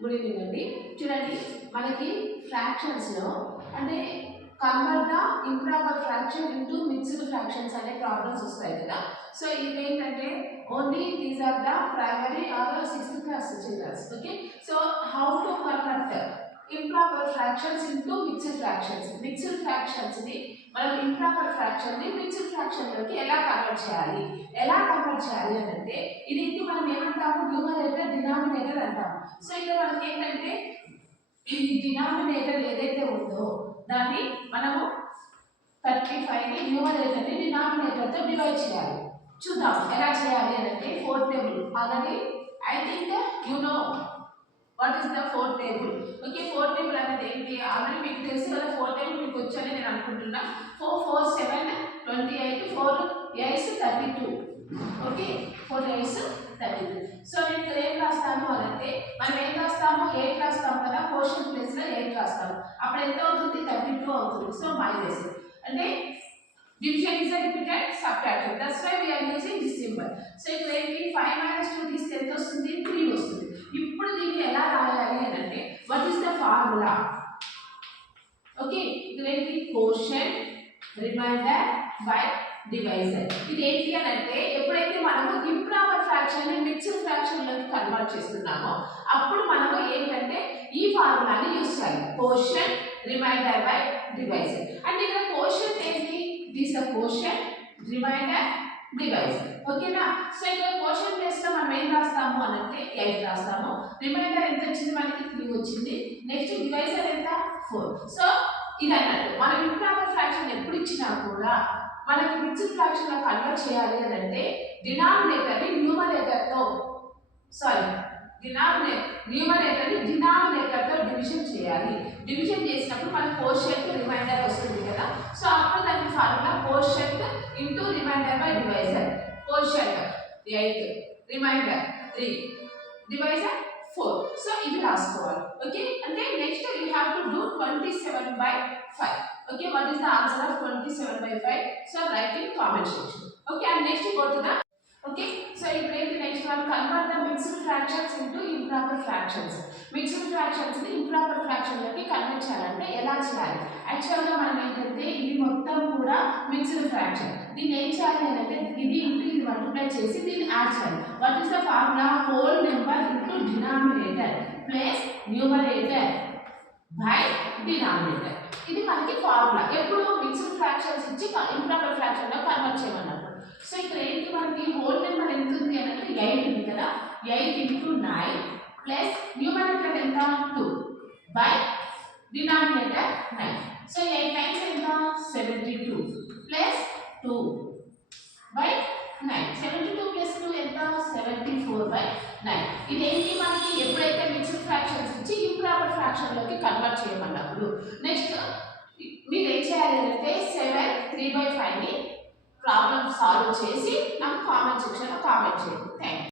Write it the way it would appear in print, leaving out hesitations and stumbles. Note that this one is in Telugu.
గుడ్ ఈవినింగ్ అండి. చూడండి, మనకి ఫ్రాక్షన్స్లో అంటే convert the improper fraction into mixed fractions అనే ప్రాబ్లమ్స్ వస్తాయి కదా. సో ఇవేంటంటే only these are the primary or 6th class children. Okay, so how to convert improper fractions into mixed fractions. Mixed fractions ని మనం ఇంప్రాపర్ ఫ్రాక్షన్ ని మిక్స్డ్ ఫ్రాక్షన్ లోకి ఎలా కన్వర్ట్ చేయాలి అని అంటే ఇది మనం ఏమంటాము, న్యూమరేటర్ డినామినేటర్ అంటాము. సో ఇక్కడ మనకి ఏంటంటే ఈ డినామినేటర్ ఏదైతే ఉందో దాన్ని మనము 35 ని న్యూమరేటర్ ని డినామినేటర్ తో డివైడ్ చేయాలి. చూద్దాం ఎలా చేయాలి అంటే 4th table already I think you know what is the 4th table. Okay, 4th table అనేది ఏంటి ఆల్రెడీ మీకు తెలుసు కదా. 4th టేబుల్ మీకు వచ్చని నేను అనుకుంటున్నా. 4 4 7 28 4 8 32. ఓకే, 4 8 32. సో నేను ఇక్కడ ఏం రాస్తాను అంటే మనం ఏం రాస్తాము, 8 రాస్తాము కదా, క్వోషియంట్ ప్లేస్ లో 8 రాస్తాము. అప్పుడు ఎంత అవుతుంది, 32 అవుతుంది. సో మైనస్ అంటే division is repeated subtraction, that's why we are using this symbol. So ఇక్కడ ఏంటి 5 - 2 తీస్తే ఎంత వస్తుంది, 3 వస్తుంది. ఇప్పుడు దీన్ని ఎలా రాయాలి అంటే what is the formula. Okay, ఇక్కడ ఏంటి క్వోషియంట్ రిమైండర్ బై డివైజర్. ఇది ఏంటి అని అంటే ఎప్పుడైతే మనము ఇంప్రాపర్ ఫ్రాక్షన్ ని మిక్స్డ్ ఫ్రాక్షన్ లోకి కన్వర్ట్ చేస్తున్నామో అప్పుడు మనము ఏంటంటే ఈ ఫార్ములాని యూస్ చేయాలి, క్వోషియంట్ రిమైండర్ బై డివైజర్. అంటే ఇక్కడ క్వోషియంట్ ఏంటి, it is the quotient remainder divisor. ఓకేనా. సో ఇక్కడ క్వోషియంట్ ప్లేస్ లో మనం ఏం రాస్తాము అని అంటే 8 రాస్తాము. రిమైండర్ ఎంత వచ్చింది, మనకి 3 వచ్చింది. నెక్స్ట్ డివైజర్ ఎంత, 4. సో ఇది అన్నట్టు మనం ఇంప్రాపర్ ఫ్రాక్షన్ ఎప్పుడు ఇచ్చినా కూడా మనకి మిక్స్డ్ ఫ్రాక్షన్ లో కన్వర్ట్ చేయాలి అని అంటే డినామినేటర్ ని న్యూమరేటర్ తో డివిజన్ చేయాలి. డివిజన్ చేసినప్పుడు మనకి క్వోషియంట్ రిమైండర్ వస్తుంది కదా. సో అప్పుడు దాని formula quotient into remainder by divisor. Quotient 8, remainder 3, divisor 4. So ఇది రాసుకోవాలి. ఓకే, అంటే next you have to do 27/5. Okay, what is the answer of 27/5? So write in comment section. Okay, and next go to the okay. So you break the next one, convert the mixed fractions into improper fractions. Mixed fractions ni improper fraction loki convert cheyalante ela cheyali. Actually ga manam entante idi mottam kuda mixed fraction. Deenni em cheyali ante idi into idi multiply chesi deenni add cheyali. What is the formula? Whole number into denominator plus numerator by denominator. ఇది మనకి ఫార్ములా. ఎప్పుడు మిక్స్డ్ ఫ్రాక్షన్స్ ఇచ్చి ఇంప్రాపర్ ఫ్రాక్షన్ లో కన్వర్ట్ చేయమన్నప్పుడు. సో ఇక్కడ ఏంటి మనకి హోల్ నెంబర్ ఎంత ఉంది అంటే 8 ఉంది కదా. 8 × 9 ప్లస్ న్యూమరేటర్ ఎంత 2 బై డినామినేటర్ 9. సో 8 9 ఎంత 72 ప్లస్ 2 బై 9. 72 ప్లస్ 2 ఎంత 74/9. ఇదేంటి మనకి ఎప్పుడైతే మిక్స్డ్ ఫ్రాక్షన్స్ ఇచ్చి ఇంప్రాపర్ ఫ్రాక్షన్ లోకి కన్వర్ట్ చేయమన్నప్పుడు. నెక్స్ట్ మీరు ఏం చేయాలి అంటే 7 3/5 ని ప్రాబ్లం సాల్వ్ చేసి నాకు కామెంట్ సెక్షన్ లో కామెంట్ చేయండి. Thank you.